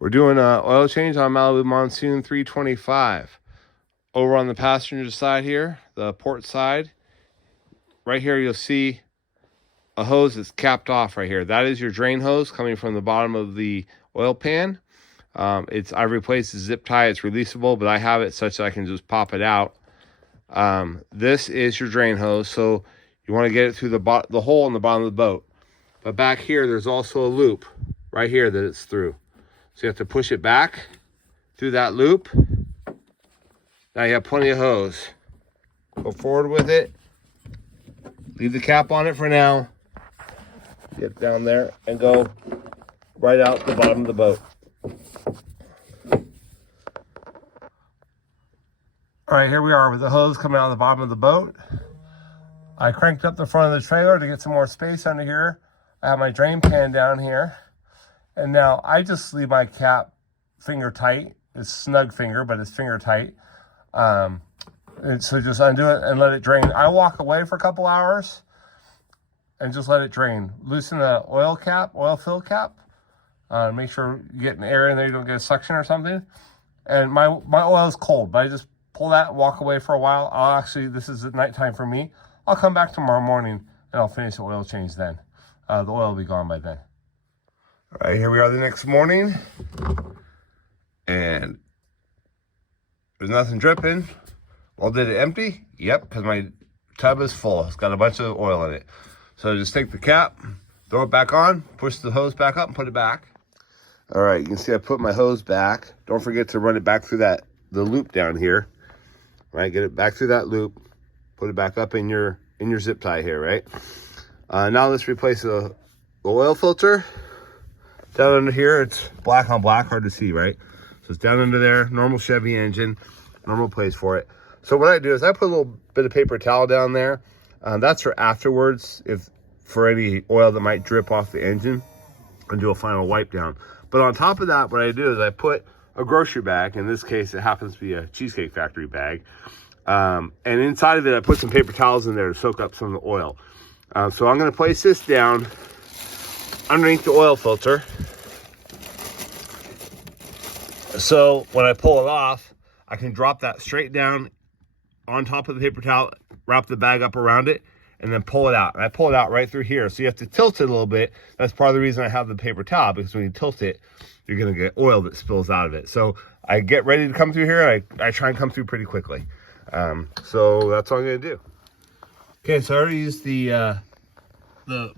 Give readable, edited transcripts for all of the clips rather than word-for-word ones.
We're doing an oil change on Malibu Monsoon 325. Over on the passenger side here, the port side, right here you'll see a hose that's capped off right here. That is your drain hose coming from the bottom of the oil pan. I've replaced the zip tie. It's releasable, but I have it such that I can just pop it out. This is your drain hose, so you want to get it through the hole in the bottom of the boat. But back here, there's also a loop right here that it's through. So you have to push it back through that loop. Now you have plenty of hose. Go forward with it. Leave the cap on it for now. Get down there and go right out the bottom of the boat. All right, here we are with the hose coming out of the bottom of the boat. I cranked up the front of the trailer to get some more space under here. I have my drain pan down here. And now I just leave my cap finger tight. It's snug finger, but it's finger tight. And so just undo it and let it drain. I walk away for a couple hours and just let it drain. Loosen the oil fill cap. Make sure you get an air in there, you don't get a suction or something. And my oil is cold, but I just pull that and walk away for a while. This is at nighttime for me. I'll come back tomorrow morning and I'll finish the oil change then. The oil will be gone by then. All right, here we are the next morning. And there's nothing dripping. Well, did it empty? Yep, because my tub is full. It's got a bunch of oil in it. So just take the cap, throw it back on, push the hose back up and put it back. All right, you can see I put my hose back. Don't forget to run it back through the loop down here. Right, get it back through that loop. Put it back up in your zip tie here, right? Now let's replace the oil filter. Down under here, it's black on black, hard to see, right? So it's down under there, normal Chevy engine, normal place for it. So what I do is I put a little bit of paper towel down there. That's for afterwards, for any oil that might drip off the engine, and do a final wipe down. But on top of that, what I do is I put a grocery bag. In this case, it happens to be a Cheesecake Factory bag. And inside of it, I put some paper towels in there to soak up some of the oil. So I'm going to place this down underneath the oil filter. So when I pull it off, I can drop that straight down on top of the paper towel, wrap the bag up around it, and then pull it out. And I pull it out right through here. So you have to tilt it a little bit. That's part of the reason I have the paper towel, because when you tilt it, you're going to get oil that spills out of it. So I get ready to come through here. I try and come through pretty quickly. So that's all I'm going to do. Okay, so I already used the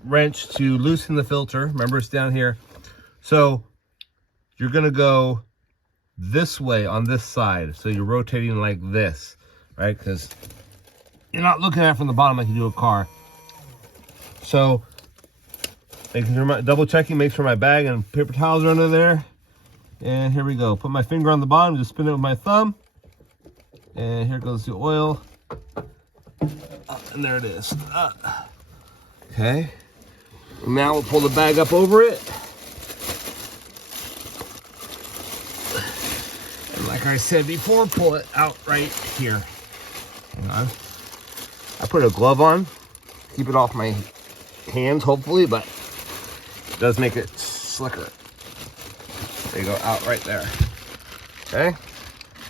wrench to loosen the filter. Remember, it's down here. So you're going to go this way on this side. So you're rotating like this, right? Because you're not looking at it from the bottom like you do a car. So double checking, make sure my bag and paper towels are under there. And here we go. Put my finger on the bottom, just spin it with my thumb. And here goes the oil. And there it is. Okay. And now we'll pull the bag up over it. And like I said before, pull it out right here. Hang on. I put a glove on, keep it off my hands, hopefully, but it does make it slicker. There you go, out right there. Okay.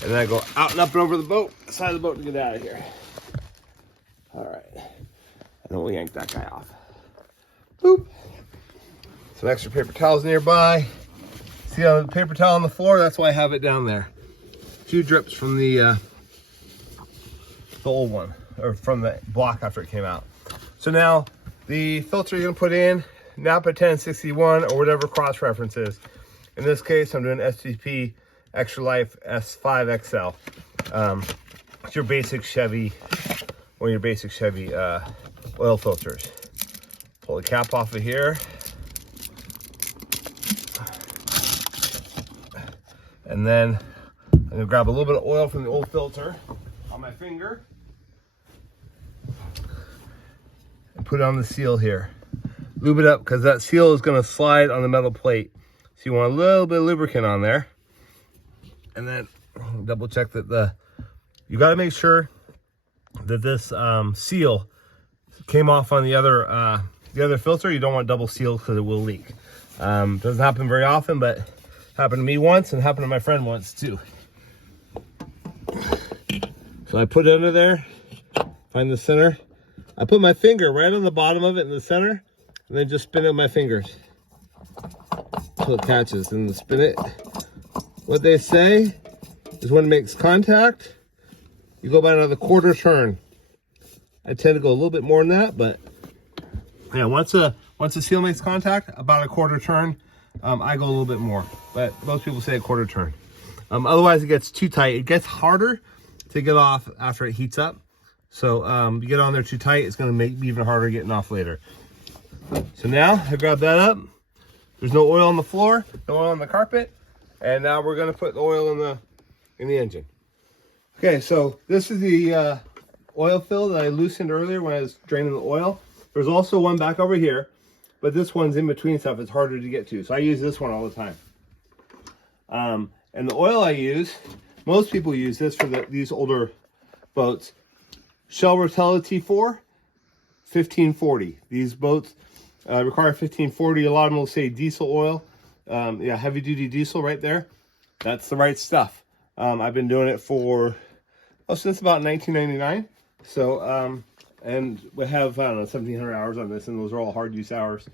And then I go out and up and over the boat, side of the boat to get out of here. All right. And then we'll yank that guy off. Boop. Some extra paper towels nearby. See how the paper towel on the floor? That's why I have it down there. A few drips from the old one, or from the block after it came out. So now the filter you're gonna put in, Napa 1061 or whatever cross reference is. In this case, I'm doing SGP Extra Life S5 XL. It's your basic Chevy, one of your basic Chevy oil filters. Pull the cap off of here. And then I'm gonna grab a little bit of oil from the old filter on my finger and put it on the seal here. Lube it up because that seal is gonna slide on the metal plate. So you want a little bit of lubricant on there. And then double check that you gotta make sure that this seal came off on the other filter. You don't want double seals because it will leak. Doesn't happen very often, but Happened to me once and happened to my friend once too. So I put it under there, find the center. I put my finger right on the bottom of it in the center, and then just spin it with my fingers until it catches, and spin it. What they say is when it makes contact, you go about another quarter turn. I tend to go a little bit more than that, but yeah, once a seal makes contact, about a quarter turn, I go a little bit more, but most people say a quarter turn. Otherwise it gets too tight. It gets harder to get off after it heats up. So you get on there too tight, it's gonna make it even harder getting off later. So now I grab that up. There's no oil on the floor, no oil on the carpet. And now we're gonna put the oil in the engine. Okay, so this is the oil fill that I loosened earlier when I was draining the oil. There's also one back over here, but this one's in between stuff. It's harder to get to. So I use this one all the time. And the oil I use, most people use this for these older boats. Shell Rotella T4, 1540. These boats require 1540. A lot of them will say diesel oil. Yeah, heavy duty diesel right there. That's the right stuff. I've been doing it since about 1999. So, and we have, I don't know, 1,700 hours on this, and those are all hard use hours.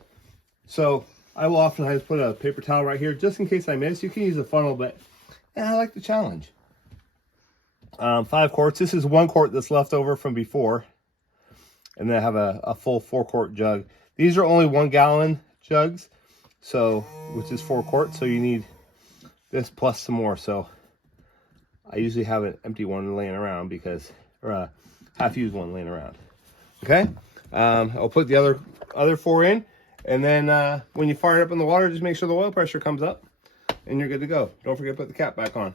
So I will oftentimes put a paper towel right here just in case I miss. You can use a funnel, but yeah, I like the challenge. 5 quarts. This is 1 quart that's left over from before. And then I have a full 4-quart jug. These are only 1 gallon jugs, so which is 4 quarts. So you need this plus some more. So I usually have an empty one laying around or a half-used one laying around. Okay. I'll put the other 4 in, and then when you fire it up in the water, just make sure the oil pressure comes up, and you're good to go. Don't forget to put the cap back on.